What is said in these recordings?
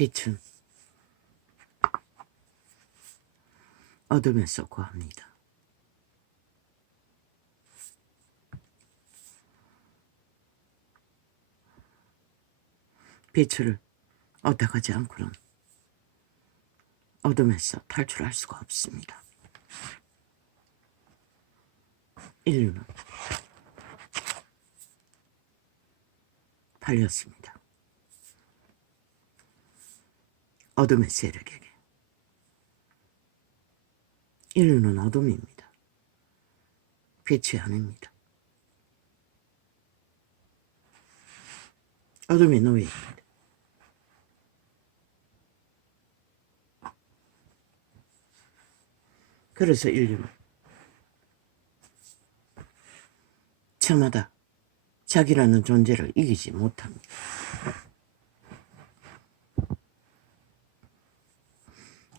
빛은 어둠에서 구합니다. 빛을 얻어가지 않고는 어둠에서 탈출할 수가 없습니다. 인류는 팔렸습니다. 어둠의 세력에게. 인류는 어둠입니다. 빛이 아닙니다. 어둠의 노예입니다. 그래서 인류는 저마다 자기라는 존재를 이기지 못합니다.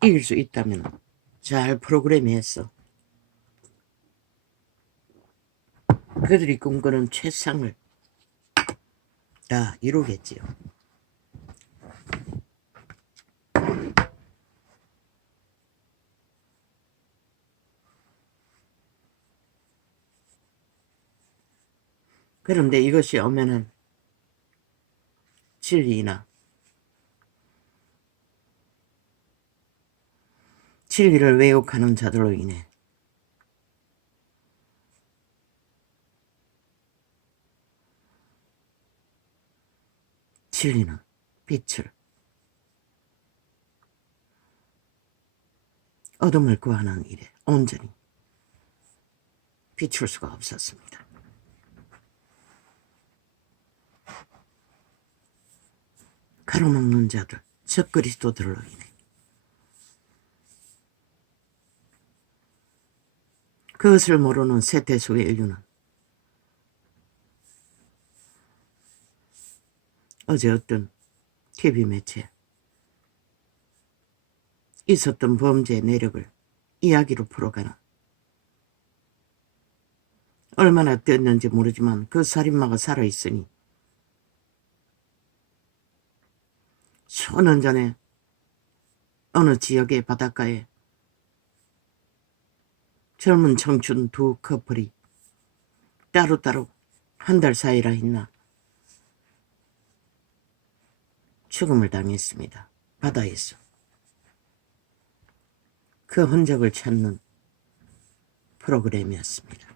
이길 수 있다면 잘 프로그램해서 그들이 꿈꾸는 최상을 다 이루겠지요. 그런데 이것이 오면은 진리나 진리를 왜곡하는 자들로 인해 진리는 빛을 어둠을 구하는 일에 온전히 비출 수가 없었습니다. 가로막는 자들, 적그리스도들로 인해 그것을 모르는 세대 속의 인류는 어제 어떤 TV 매체 있었던 범죄의 내력을 이야기로 풀어가는, 얼마나 뛰었는지 모르지만 그 살인마가 살아있으니 수년 전에 어느 지역의 바닷가에 젊은 청춘 두 커플이 따로따로 한 달 사이라 했나 죽음을 당했습니다. 바다에서. 그 흔적을 찾는 프로그램이었습니다.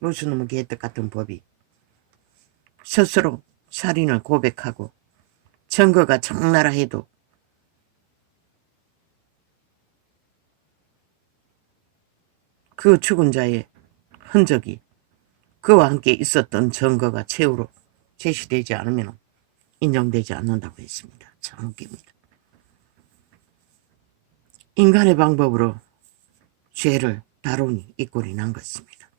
무슨 놈의 개떡 같은 법이 스스로 살인을 고백하고 증거가 적나라 해도 그 죽은 자의 흔적이 그와 함께 있었던 증거가 최후로 제시되지 않으면 인정되지 않는다고 했습니다. 참 웃깁니다. 인간의 방법으로 죄를 다루니 이 꼴이 난 것입니다.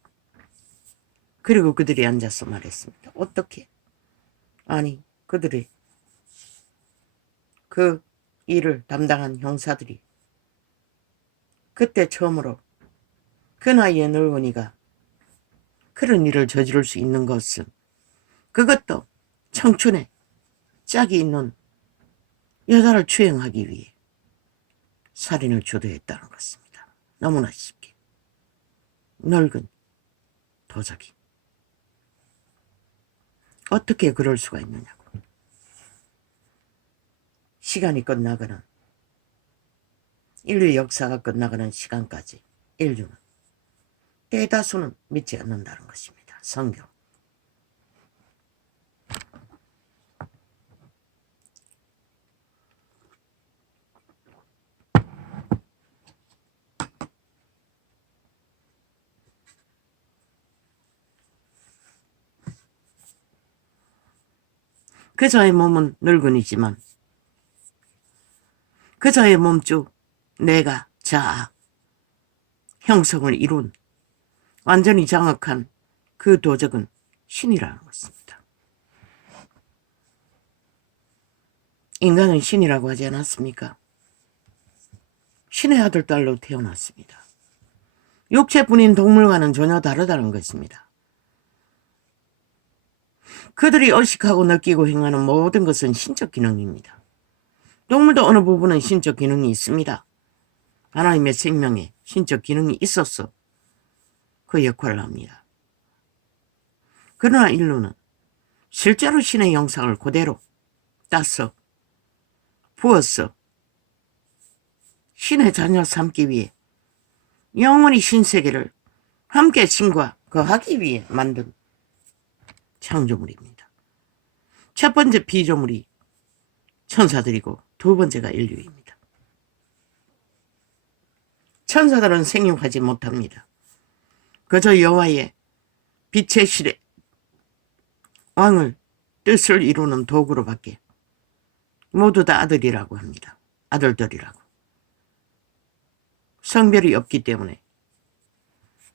그리고 그들이 앉아서 말했습니다. 어떻게? 아니, 그들이 그 일을 담당한 형사들이 그때 처음으로 그 나이의 늙은이가 그런 일을 저지를 수 있는 것은, 그것도 청춘에 짝이 있는 여자를 추행하기 위해 살인을 주도했다는 것입니다. 너무나 쉽게. 늙은 도적이 어떻게 그럴 수가 있느냐고. 시간이 끝나거나 인류의 역사가 끝나가는 시간까지 인류는 대다수는 믿지 않는다는 것입니다. 성경. 그자의 몸은 늙은이지만 그자의 몸중 내가 자아 형성을 이룬 완전히 장악한 그 도적은 신이라는 것입니다. 인간은 신이라고 하지 않았습니까? 신의 아들 딸로 태어났습니다. 육체뿐인 동물과는 전혀 다르다는 것입니다. 그들이 의식하고 느끼고 행하는 모든 것은 신적 기능입니다. 동물도 어느 부분은 신적 기능이 있습니다. 하나님의 생명에 신적 기능이 있어서 그 역할을 합니다. 그러나 인류는 실제로 신의 형상을 그대로 따서 부어서 신의 자녀 삼기 위해 영원히 신세계를 함께 신과 거하기 위해 만든 창조물입니다. 첫 번째 피조물이 천사들이고 두 번째가 인류입니다. 천사들은 생육하지 못합니다. 그저 여호와의 빛의 실에 왕을 뜻을 이루는 도구로밖에 모두 다 아들이라고 합니다. 아들들이라고. 성별이 없기 때문에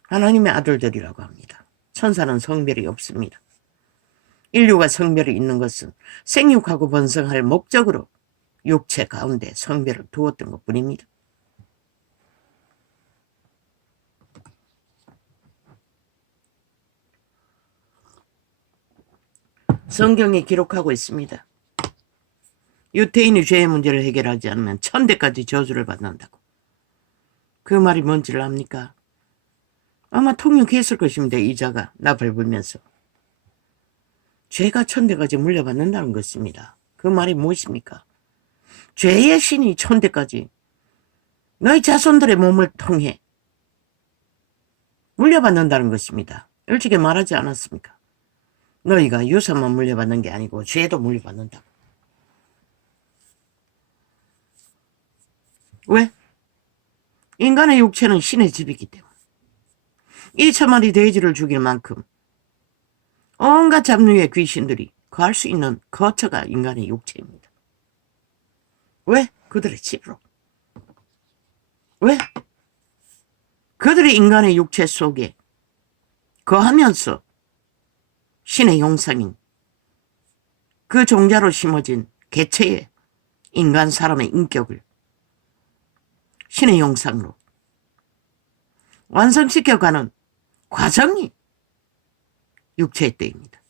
하나님의 아들들이라고 합니다. 천사는 성별이 없습니다. 인류가 성별이 있는 것은 생육하고 번성할 목적으로 육체 가운데 성별을 두었던 것뿐입니다. 성경에 기록하고 있습니다. 유태인이 죄의 문제를 해결하지 않으면 천대까지 저주를 받는다고. 그 말이 뭔지를 압니까? 아마 통역했을 것입니다. 이자가 나팔 불면서. 죄가 천대까지 물려받는다는 것입니다. 그 말이 무엇입니까? 죄의 신이 천대까지 너희 자손들의 몸을 통해 물려받는다는 것입니다. 일찍이 말하지 않았습니까? 너희가 유산만 물려받는 게 아니고 죄도 물려받는다. 왜? 인간의 육체는 신의 집이기 때문에. 2천마리 돼지를 죽일 만큼 온갖 잡류의 귀신들이 거할 수 있는 거처가 인간의 육체입니다. 왜? 그들의 집으로. 왜? 그들이 인간의 육체 속에 거하면서 신의 형상인 그 종자로 심어진 개체의 인간 사람의 인격을 신의 형상으로 완성시켜가는 과정이 육체의 때입니다.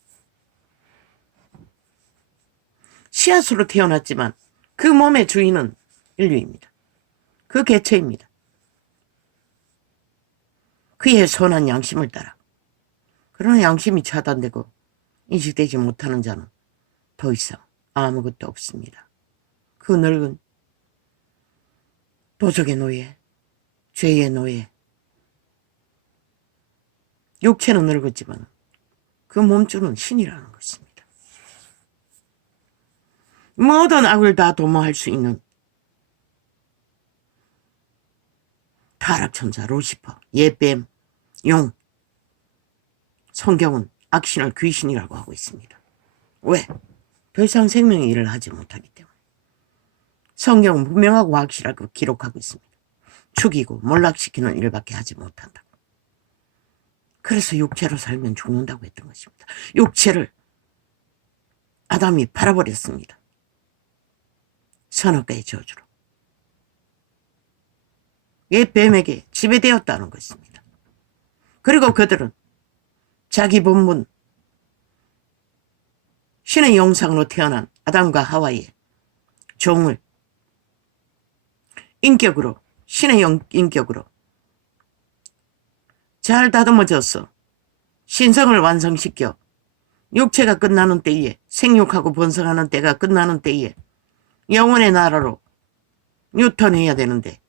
씨앗으로 태어났지만 그 몸의 주인은 인류입니다. 그 개체입니다. 그의 선한 양심을 따라. 그러나 양심이 차단되고 인식되지 못하는 자는 더 이상 아무것도 없습니다. 그 늙은 도적의 노예, 죄의 노예. 육체는 늙었지만 그 몸주는 신이라는 것입니다. 모든 악을 다 도모할 수 있는 타락천사 루시퍼, 예뱀, 용. 성경은 악신을 귀신이라고 하고 있습니다. 왜? 더 이상 생명의 일을 하지 못하기 때문에. 성경은 분명하고 확실하게 기록하고 있습니다. 죽이고 몰락시키는 일밖에 하지 못한다고. 그래서 육체로 살면 죽는다고 했던 것입니다. 육체를 아담이 팔아버렸습니다. 선악과의 저주로. 이 뱀에게 지배되었다는 것입니다. 그리고 그들은 자기 본분, 신의 형상으로 태어난 아담과 하와의 종을 인격으로, 신의 인격으로 잘 다듬어져서 신성을 완성시켜 육체가 끝나는 때에, 생육하고 번성하는 때가 끝나는 때에 영원의 나라로 유턴해야 되는데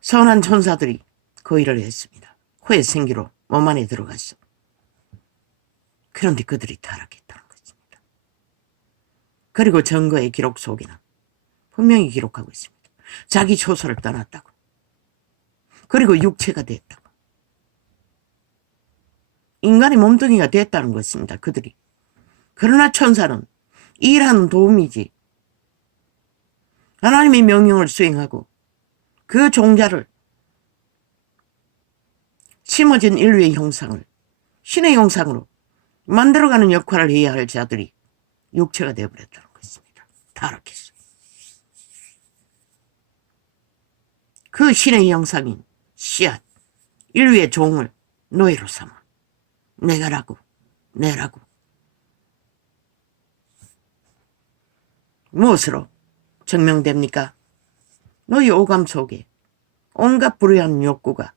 선한 천사들이 그 일을 했습니다. 코의 생기로 몸 안에 들어갔어. 그런데 그들이 타락했다는 것입니다. 그리고 증거의 기록 속에는 분명히 기록하고 있습니다. 자기 초소를 떠났다고. 그리고 육체가 됐다고. 인간의 몸뚱이가 됐다는 것입니다. 그들이. 그러나 천사는 일하는 도움이지. 하나님의 명령을 수행하고 그 종자를 심어진 인류의 형상을 신의 형상으로 만들어가는 역할을 해야 할 자들이 육체가 되어버렸다는 것입니다. 타락했어요. 그 신의 형상인 씨앗, 인류의 종을 노예로 삼아 내가라고 내라고 무엇으로 증명됩니까? 너희 오감 속에 온갖 불의한 욕구가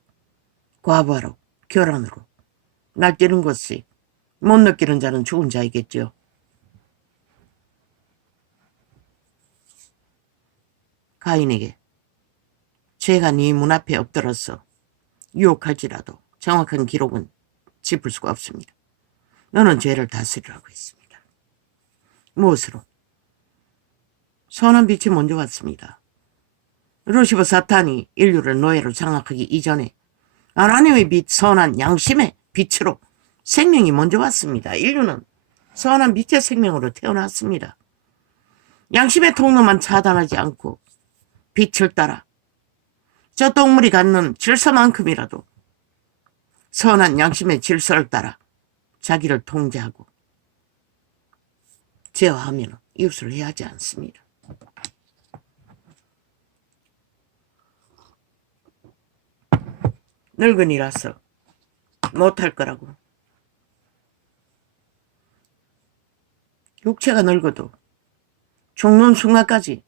과부하로 결혼으로 날뛰는 것이 못 느끼는 자는 죽은 자이겠죠. 가인에게 죄가 네 문 앞에 엎드러서 유혹할지라도 정확한 기록은 짚을 수가 없습니다. 너는 죄를 다스리라고 했습니다. 무엇으로? 선한 빛이 먼저 왔습니다. 루시퍼 사탄이 인류를 노예로 장악하기 이전에 하나님의 빛, 선한 양심의 빛으로 생명이 먼저 왔습니다. 인류는 선한 빛의 생명으로 태어났습니다. 양심의 통로만 차단하지 않고 빛을 따라 저 동물이 갖는 질서만큼이라도 선한 양심의 질서를 따라 자기를 통제하고 제어하면 이웃을 해하지 않습니다. 늙은이라서 못할 거라고. 육체가 늙어도 죽는 순간까지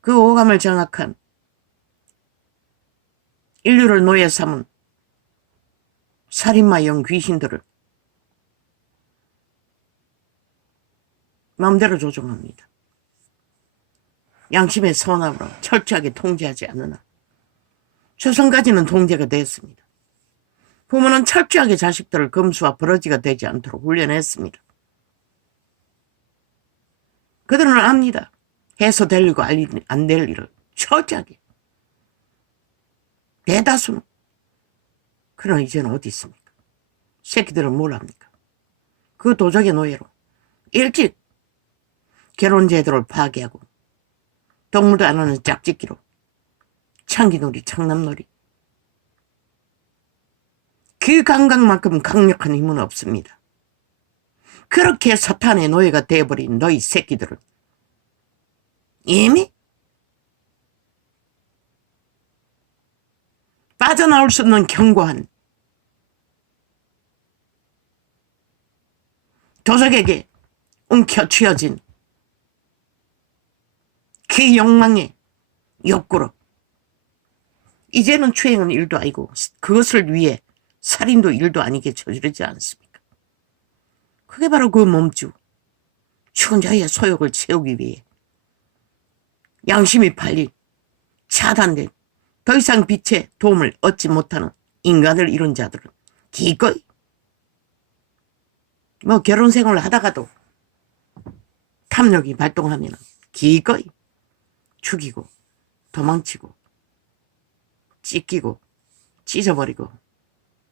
그 오감을 장악한 인류를 노예 삼은 살인마형 귀신들을 마음대로 조종합니다. 양심의 선악으로 철저하게 통제하지 않으나 조선까지는 통제가 됐습니다. 부모는 철저하게 자식들을 금수와 버러지가 되지 않도록 훈련했습니다. 그들은 압니다. 해서 될 일과 안 될 일을 철저하게. 대다수는. 그러나 이제는 어디 있습니까? 새끼들은 뭘 합니까? 그 도적의 노예로 일찍 결혼제도를 파괴하고 동물도 안 하는 짝짓기로 창기놀이, 창남놀이. 그 감각만큼 강력한 힘은 없습니다. 그렇게 사탄의 노예가 되어버린 너희 새끼들은 이미 빠져나올 수 없는 견고한 도적에게 움켜쥐어진 그 욕망의 욕구로 이제는 추행은 일도 아니고 그것을 위해 살인도 일도 아니게 저지르지 않습니까? 그게 바로 그 몸주 죽은 자의 소욕을 채우기 위해 양심이 팔린 차단된 더 이상 빛의 도움을 얻지 못하는 인간을 이룬 자들은 기꺼이 결혼 생활을 하다가도 탐욕이 발동하면 기꺼이 죽이고 도망치고 찢기고 찢어버리고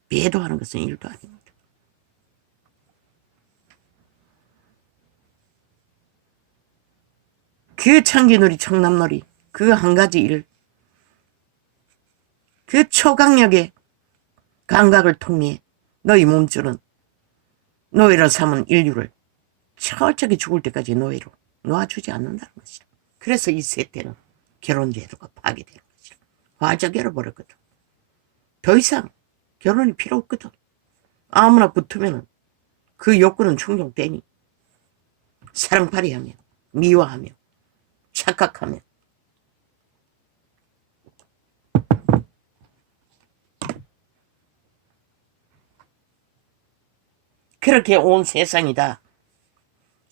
배도하는 것은 일도 아닙니다. 그 창기놀이 청남놀이 그 한 가지 일, 그 초강력의 감각을 통해 너희 몸줄은 노예로 삼은 인류를 철저하게 죽을 때까지 노예로 놓아주지 않는다는 것이다. 그래서 이 세태는 결혼제도가 파괴되는 것이다. 활짝 열어버렸거든. 더 이상 결혼이 필요 없거든. 아무나 붙으면 그 욕구는 충족되니 사랑팔이하며 미워하며 착각하며 그렇게 온 세상이 다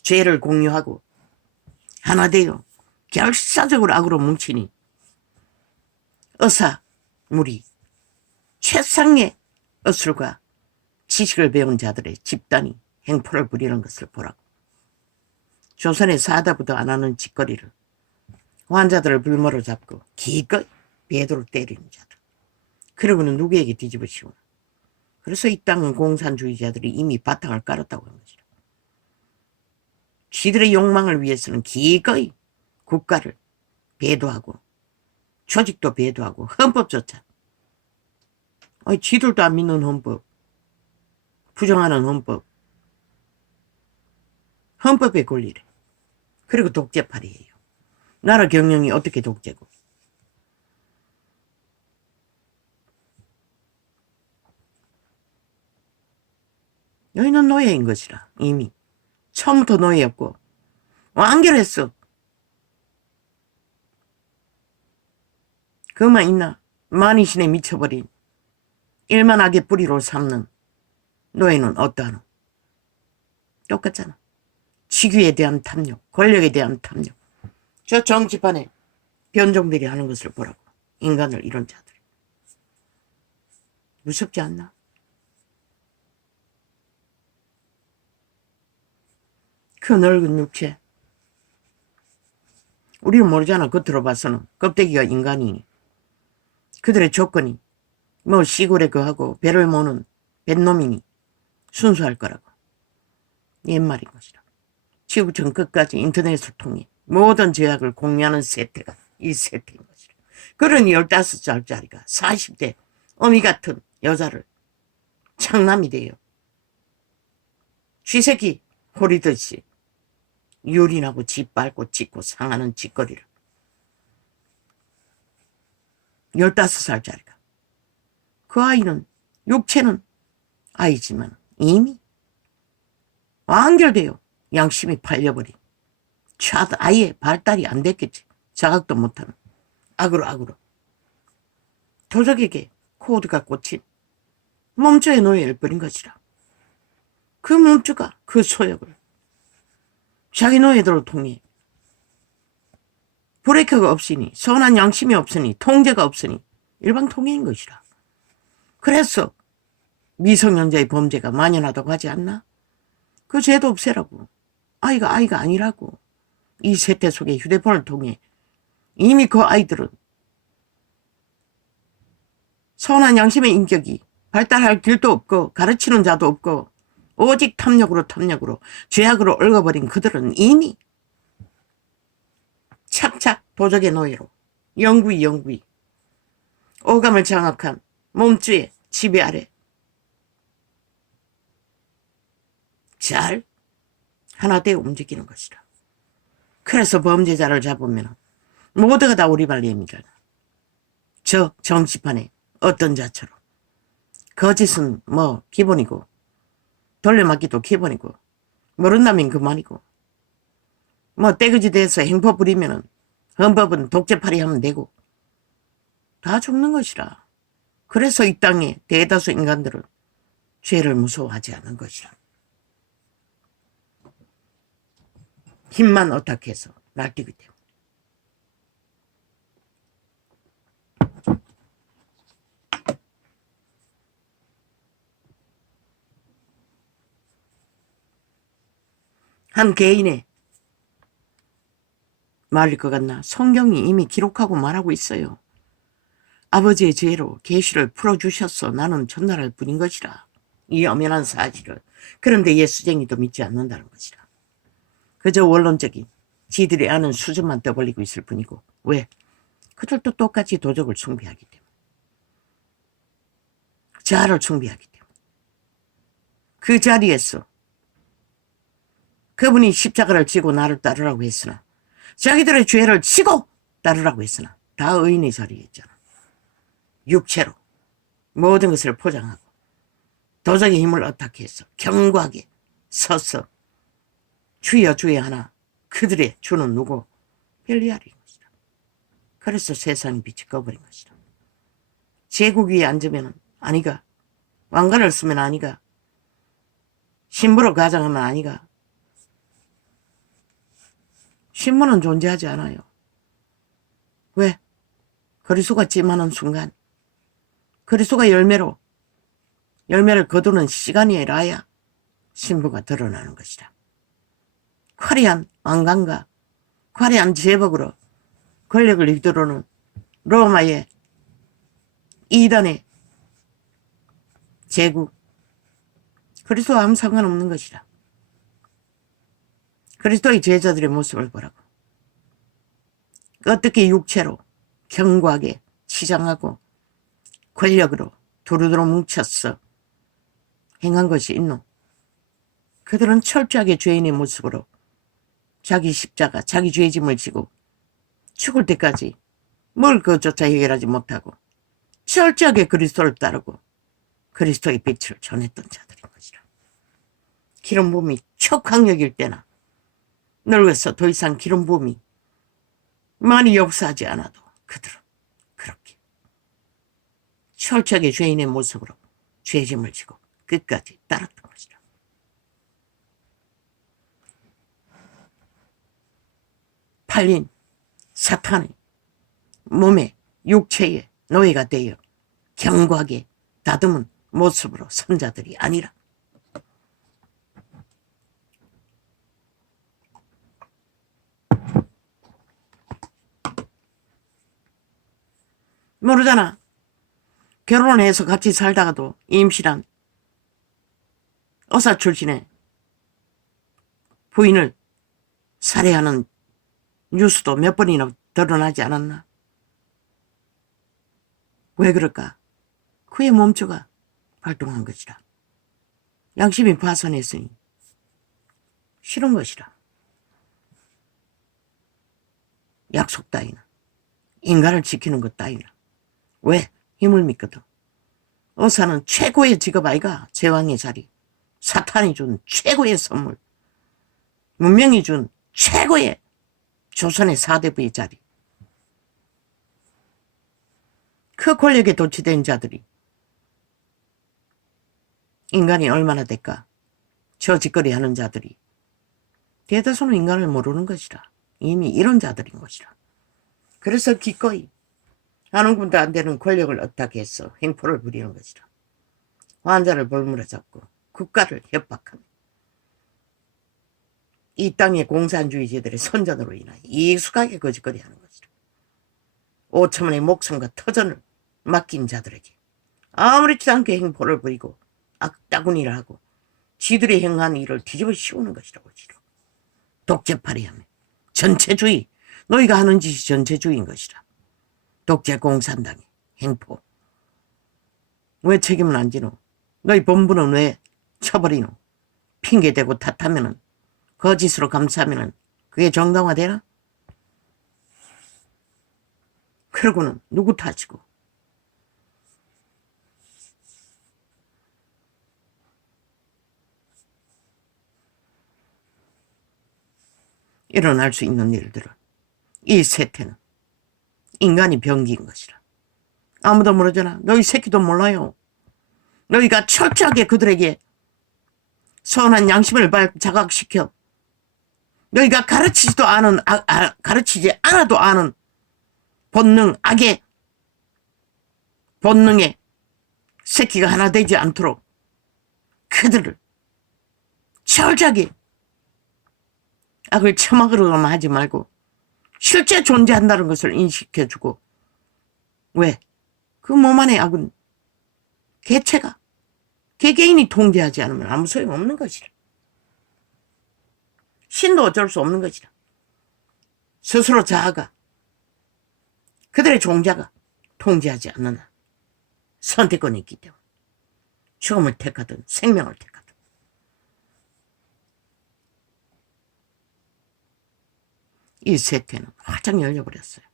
죄를 공유하고 하나 되어 결사적으로 악으로 뭉치니 어사, 무리, 최상의 어술과 지식을 배운 자들의 집단이 행포를 부리는 것을 보라고. 조선의 사다부도 안 하는 짓거리를 환자들을 불모로 잡고 기꺼이 배도로 때리는 자들. 그러고는 누구에게 뒤집어씌우나. 그래서 이 땅은 공산주의자들이 이미 바탕을 깔았다고 하는 것이다. 지들의 욕망을 위해서는 기꺼이 국가를 배도하고 조직도 배도하고 헌법조차 지들도 안 믿는 헌법, 부정하는 헌법, 헌법의 권리래. 그리고 독재팔이에요. 나라 경영이 어떻게 독재고. 너희는 노예인 것이라. 이미 처음부터 노예였고 완결했어. 그만 있나? 만이신에 미쳐버린 일만 악의 뿌리로 삼는 노예는 어떠하노? 똑같잖아. 직위에 대한 탐욕, 권력에 대한 탐욕. 저 정치판에 변종들이 하는 것을 보라고. 인간을 이런 자들. 무섭지 않나? 그 늙은 육체. 우리는 모르잖아. 겉으로 봐서는. 껍데기가 인간이니. 그들의 조건이 뭐 시골에 그하고 배를 모는 뱃놈이니 순수할 거라고. 옛말인 것이라. 지구촌 끝까지 인터넷을 통해 모든 죄악을 공유하는 세태가 이 세태인 것이라. 그러니 15살짜리가 40대 어미 같은 여자를 장남이 돼요. 쥐새끼 호리듯이 유린하고 짓밟고 찢고 상하는 짓거리를. 15살짜리가. 그 아이는 육체는 아이지만 이미 완결돼요. 양심이 팔려버린. 아예 발달이 안 됐겠지. 자각도 못하는. 악으로. 도적에게 코드가 꽂힌 몸주의 노예를 버린 것이라. 그 몸주가 그 소욕을 자기 노예들을 통해 브레이크가 없으니 선한 양심이 없으니 통제가 없으니 일방통행인 것이라. 그래서 미성년자의 범죄가 만연하다고 하지 않나? 그 죄도 없애라고. 아이가 아니라고. 이 세태 속에 휴대폰을 통해 이미 그 아이들은 선한 양심의 인격이 발달할 길도 없고 가르치는 자도 없고 오직 탐욕으로 죄악으로 얽어버린 그들은 이미 착착 도적의 노예로 영구히 오감을 장악한 몸주의 지배 아래 잘 하나 되어 움직이는 것이라. 그래서 범죄자를 잡으면 모두가 다 오리발리입니다. 저 정치판에 어떤 자처럼 거짓은 뭐 기본이고 돌려막기도 기본이고 모른다면 그만이고 뭐 떼거지 돼서 행포 부리면은 헌법은 독재팔이 하면 되고 다 죽는 것이라. 그래서 이 땅에 대다수 인간들은 죄를 무서워하지 않는 것이라. 힘만 어탁해서 날뛰기 때문에. 한 개인의 말일 것 같나? 성경이 이미 기록하고 말하고 있어요. 아버지의 죄로 계시를 풀어주셨어. 나는 전달할 뿐인 것이라. 이 엄연한 사실을. 그런데 예수쟁이도 믿지 않는다는 것이라. 그저 원론적인 지들이 아는 수준만 떠벌리고 있을 뿐이고. 왜? 그들도 똑같이 도적을 숭배하기 때문에. 자아를 숭배하기 때문에. 그 자리에서 그분이 십자가를 지고 나를 따르라고 했으나 자기들의 죄를 지고 따르라고 했으나 다 의인의 자리에 있잖아. 육체로 모든 것을 포장하고 도적의 힘을 어탁해서 견고하게 서서 주여 하나 그들의 주는 누구? 벨리알인 것이다. 그래서 세상이 빛이 꺼버린 것이다. 제국 위에 앉으면 아니가, 왕관을 쓰면 아니가, 신부로 가장하면 아니가. 신부는 존재하지 않아요. 왜? 그리스도가 찜하는 순간 그리스도가 열매를 거두는 시간이 라야 신부가 드러나는 것이다. 화려한 왕관과 화려한 제복으로 권력을 휘두르는 로마의 이단의 제국, 그리스도와 아무 상관없는 것이다. 그리스도의 제자들의 모습을 보라고. 어떻게 육체로 견고하게 치장하고 권력으로 두루두루 뭉쳤어 행한 것이 있노? 그들은 철저하게 죄인의 모습으로 자기 십자가, 자기 죄짐을 지고 죽을 때까지 뭘 그것조차 해결하지 못하고 철저하게 그리스도를 따르고 그리스도의 빛을 전했던 자들인 것이라. 기름 부음이 척강력일 때나 늙어서 더 이상 기름 부음이 많이 역사하지 않아도 그들은 그렇게 철저하게 죄인의 모습으로 죄짐을 지고 끝까지 따랐던 것이다. 팔린 사탄의 몸에 육체의 노예가 되어 견고하게 다듬은 모습으로 선 자들이 아니라 모르잖아. 결혼해서 같이 살다가도 임신한 의사 출신의 부인을 살해하는 뉴스도 몇 번이나 드러나지 않았나? 왜 그럴까? 그의 몸조가 발동한 것이라. 양심이 파산했으니 싫은 것이라. 약속 따위나 인간을 지키는 것 따위나 왜 힘을 믿거든. 의사는 최고의 직업 아이가. 제왕의 자리, 사탄이 준 최고의 선물, 문명이 준 최고의 조선의 사대부의 자리. 그 권력에 도취된 자들이 인간이 얼마나 될까? 저 짓거리 하는 자들이 대다수는 인간을 모르는 것이라. 이미 이런 자들인 것이라. 그래서 기꺼이 하는 군도 안 되는 권력을 얻다게 해서 횡포를 부리는 것이라. 환자를 볼물어 잡고 국가를 협박하며 이 땅의 공산주의자들의 선전으로 인하여 익숙하게 거짓거리 하는 것이라. 5천만의 목숨과 터전을 맡긴 자들에게 아무렇지도 않게 횡포를 부리고 악다구니를 하고 지들이 행한 일을 뒤집어 씌우는 것이라고. 독재파리 하며 전체주의, 너희가 하는 짓이 전체주의인 것이라. 독재 공산당의 행포. 왜 책임을 안 지노? 너희 본부는 왜 쳐버리노? 핑계대고 탓하면은, 거짓으로 감싸면은 그게 정당화되나? 그러고는 누구 탓이고? 일어날 수 있는 일들은 이 세태는 인간이 병기인 것이라. 아무도 모르잖아. 너희 새끼도 몰라요. 너희가 철저하게 그들에게 선한 양심을 자각시켜 너희가 가르치지도 않은 가르치지 않아도 아는 본능, 악의 본능에 새끼가 하나 되지 않도록 그들을 철저하게 악을 처먹으려고만 하지 말고 실제 존재한다는 것을 인식해주고. 왜? 그 몸 안의 악은 개체가 개개인이 통제하지 않으면 아무 소용없는 것이라. 신도 어쩔 수 없는 것이라. 스스로 자아가 그들의 종자가 통제하지 않는 한 선택권이 있기 때문에 죽음을 택하든 생명을 택하든 이 세태는 활짝 열려버렸어요.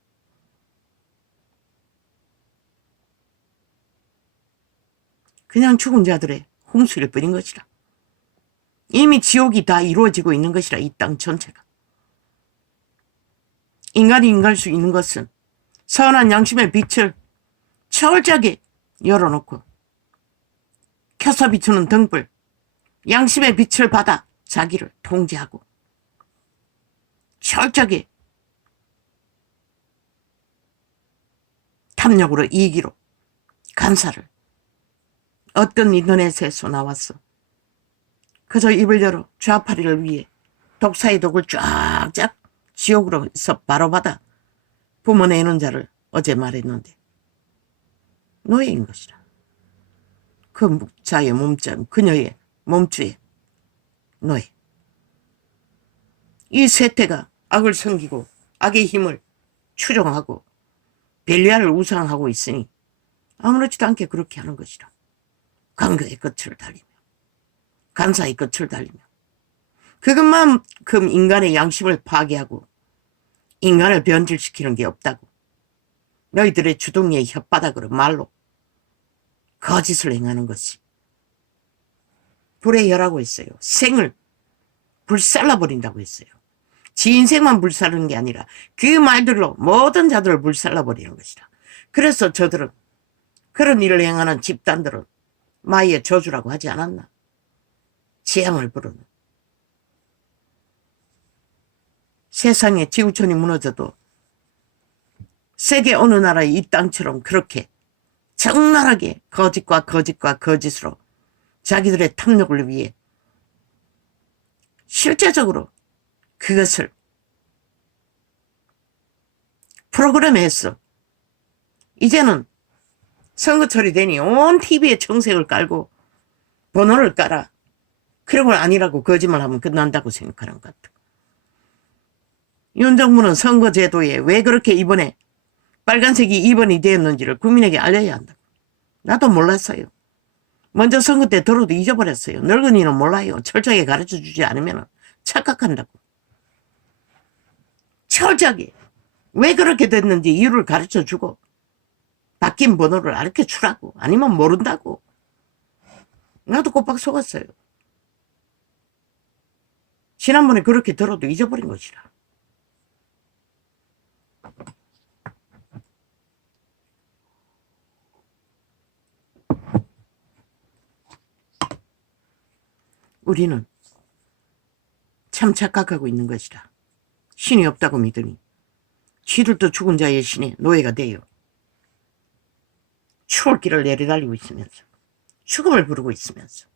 그냥 죽은 자들의 홍수를 뿌린 것이라. 이미 지옥이 다 이루어지고 있는 것이라. 이 땅 전체가. 인간이 인갈 수 있는 것은 선한 양심의 빛을 철저하게 열어놓고 켜서 비추는 등불, 양심의 빛을 받아 자기를 통제하고 철저하게 탐욕으로 이기로 간사를 어떤 인터넷에서 나왔어. 그저 입을 열어 좌파리를 위해 독사의 독을 쫙쫙 지옥으로서 바로 받아 뿜어내는 자를 어제 말했는데 노예인 것이라. 그 자의 몸짱, 그녀의 몸주의 노예. 이 세태가 악을 섬기고 악의 힘을 추종하고 벨리알을 우상하고 있으니 아무렇지도 않게 그렇게 하는 것이라. 강교의 끝을 달리며 간사의 끝을 달리며 그것만큼 인간의 양심을 파괴하고 인간을 변질시키는 게 없다고. 너희들의 주둥이의 혓바닥으로 말로 거짓을 행하는 것이 불에 혈하고 했어요. 생을 불살라버린다고 했어요. 지 인생만 불살르는 게 아니라 그 말들로 모든 자들을 불살라버리는 것이다. 그래서 저들은 그런 일을 행하는 집단들은 마이의 저주라고 하지 않았나? 재앙을 부르는. 세상에 지구촌이 무너져도 세계 어느 나라의 이 땅처럼 그렇게 적나라하게 거짓과 거짓으로 자기들의 탐욕을 위해 실제적으로 그것을 프로그램에서 이제는 선거철이 되니 온 TV에 정색을 깔고 번호를 깔아. 그런 걸 아니라고 거짓말하면 끝난다고 생각하는 것 같아. 윤 정부는 선거제도에 왜 그렇게 이번에 빨간색이 2번이 되었는지를 국민에게 알려야 한다. 나도 몰랐어요. 먼저 선거 때 들어도 잊어버렸어요. 늙은이는 몰라요. 철저하게 가르쳐주지 않으면 착각한다고. 철저하게 왜 그렇게 됐는지 이유를 가르쳐주고 바뀐 번호를 알려주라고. 아니면 모른다고. 나도 꼬박 속았어요. 지난번에 그렇게 들어도 잊어버린 것이라. 우리는 참 착각하고 있는 것이다. 신이 없다고 믿으니 지들도 죽은 자의 신의 노예가 되어 추월 길을 내려달리고 있으면서 죽음을 부르고 있으면서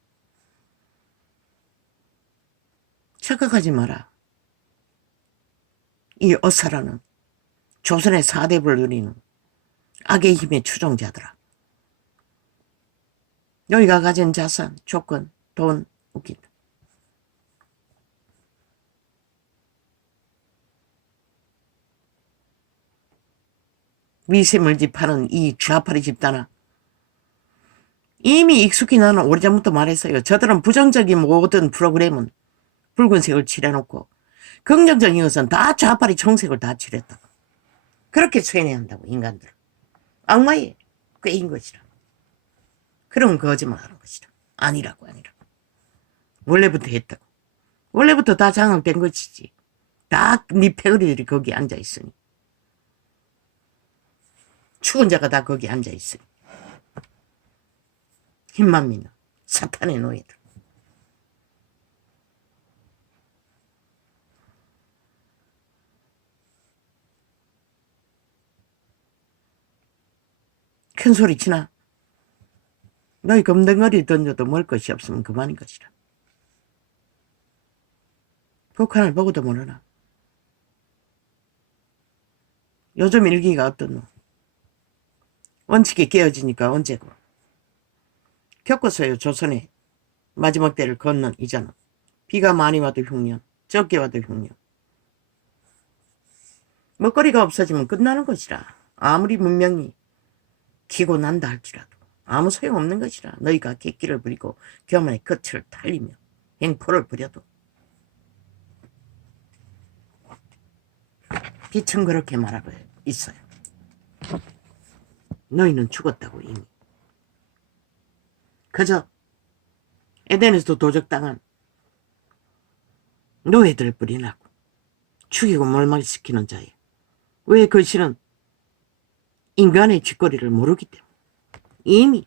착각하지 마라. 이 어사라는 조선의 사대부를 누리는 악의 힘의 추종자들아. 너희가 가진 자산, 조건, 돈, 웃긴다. 미세물질 파는 이 좌파리 집단아. 이미 익숙히 나는 오래전부터 말했어요. 저들은 부정적인 모든 프로그램은 붉은색을 칠해놓고 긍정적인 것은 다 좌파리 청색을 다 칠했다고. 그렇게 쇠뇌한다고 인간들은. 악마의 꾀인 것이라. 그런 거짓말하는 것이라. 아니라고. 원래부터 했다고. 원래부터 다 장악된 것이지. 다 네 패거리들이 거기 앉아있으니. 죽은 자가 다 거기 앉아있으니. 힘만 믿는 사탄의 노예들. 큰 소리 치나? 너희 검덩어리 던져도 먹을 것이 없으면 그만인 것이라. 북한을 보고도 모르나? 요즘 일기가 어떻노? 원칙이 깨어지니까 언제고? 겪었어요. 조선의 마지막 때를 건넌 이자는. 비가 많이 와도 흉년, 적게 와도 흉년. 먹거리가 없어지면 끝나는 것이라. 아무리 문명이 기고 난다 할지라도 아무 소용없는 것이라. 너희가 객기를 부리고 교만의 끝을 달리며 행포를 부려도. 빛은 그렇게 말하고 있어요. 너희는 죽었다고 이미. 그저 에덴에서도 도적당한 노예들 뿌리나고 죽이고 몰락시키는 자예요. 왜 그 신은 인간의 짓거리를 모르기 때문에. 이미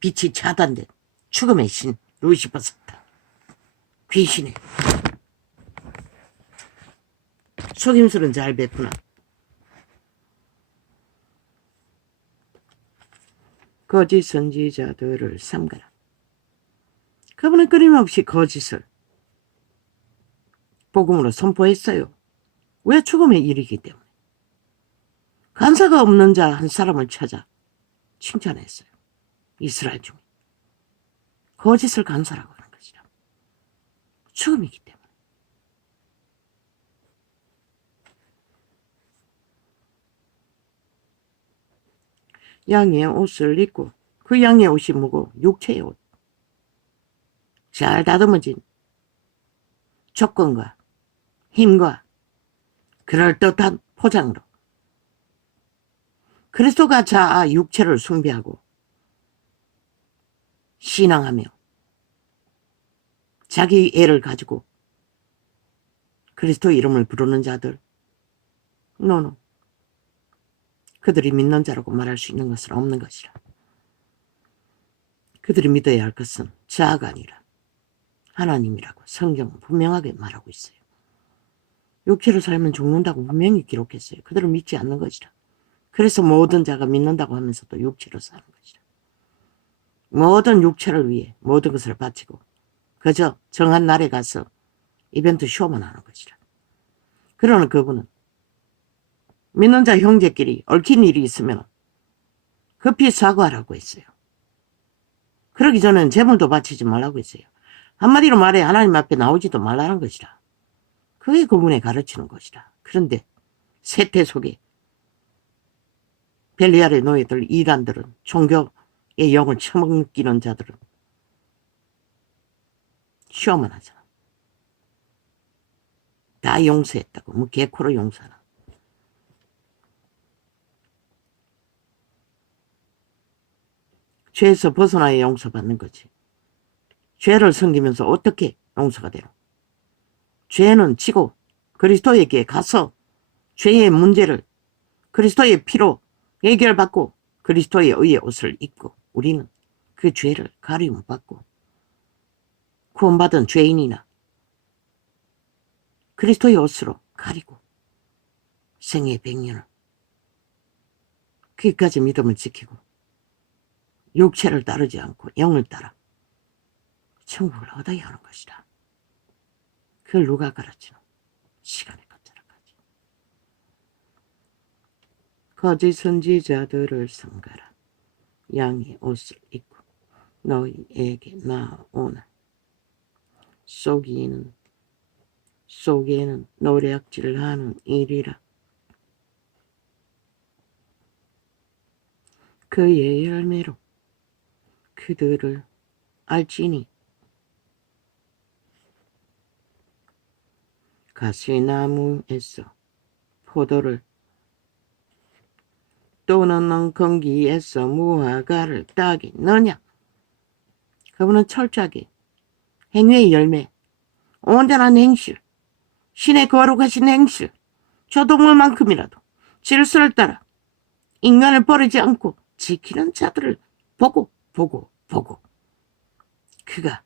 빛이 차단된 죽음의 신 루시퍼 사탄 귀신의 속임수는 잘 베푸나. 거짓 선지자들을 삼가라. 그분은 끊임없이 거짓을 복음으로 선포했어요. 왜 죽음에 이르기 때문에. 간사가 없는 자 한 사람을 찾아 칭찬했어요. 이스라엘 중에. 거짓을 간사라고 하는 것이라. 죽음이기 때문에. 양의 옷을 입고 그 양의 옷이 뭐고? 육체의 옷. 잘 다듬어진 조건과 힘과 그럴듯한 포장으로 그리스도가 자아 육체를 숭배하고 신앙하며 자기 애를 가지고 그리스도 이름을 부르는 자들, 노노. 그들이 믿는 자라고 말할 수 있는 것은 없는 것이라. 그들이 믿어야 할 것은 자아가 아니라 하나님이라고 성경은 분명하게 말하고 있어요. 육체로 살면 죽는다고 분명히 기록했어요. 그들을 믿지 않는 것이라. 그래서 모든 자가 믿는다고 하면서도 육체로 사는 것이라. 모든 육체를 위해 모든 것을 바치고 그저 정한 날에 가서 이벤트 쇼만 하는 것이라. 그러는 그분은 믿는 자 형제끼리 얽힌 일이 있으면 급히 사과하라고 했어요. 그러기 전엔 재물도 바치지 말라고 했어요. 한마디로 말해 하나님 앞에 나오지도 말라는 것이라. 그게 그분의 가르치는 것이라. 그런데 세태 속에 벨리알의 노예들, 이단들은, 종교의 영을 처먹기는 자들은 시험만 하잖아. 다 용서했다고. 뭐 개코로 용서하나. 죄에서 벗어나야 용서받는 거지. 죄를 섬기면서 어떻게 용서가 되노? 죄는 지고 그리스도에게 가서 죄의 문제를 그리스도의 피로 해결받고 그리스도의 의의 옷을 입고 우리는 그 죄를 가리움 받고 구원받은 죄인이나 그리스도의 옷으로 가리고 생애 100년을 그기까지 믿음을 지키고 육체를 따르지 않고 영을 따라 천국을 얻어야 하는 것이다. 그걸 누가 가르치노? 시간의 끝자락까지. 거짓 선지자들을 삼가라. 양의 옷을 입고 너희에게 나오나 속에는 노략질하는 일이라. 그의 열매로 그들을 알지니 가시나무에서 포도를 또는 엉겅기에서 무화과를 따겠느냐. 그분은 철저하게 행위의 열매, 온전한 행실, 신의 거룩하신 행실, 조동물만큼이라도 질서를 따라 인간을 버리지 않고 지키는 자들을 보고 그가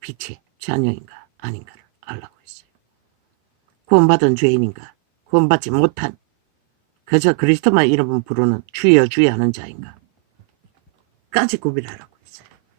빛의 자녀인가 아닌가를 알라고 했어요. 구원받은 죄인인가 구원받지 못한 그저 그리스도만 이름을 부르는 주여 주여 하는 자인가 까지 구별하라고.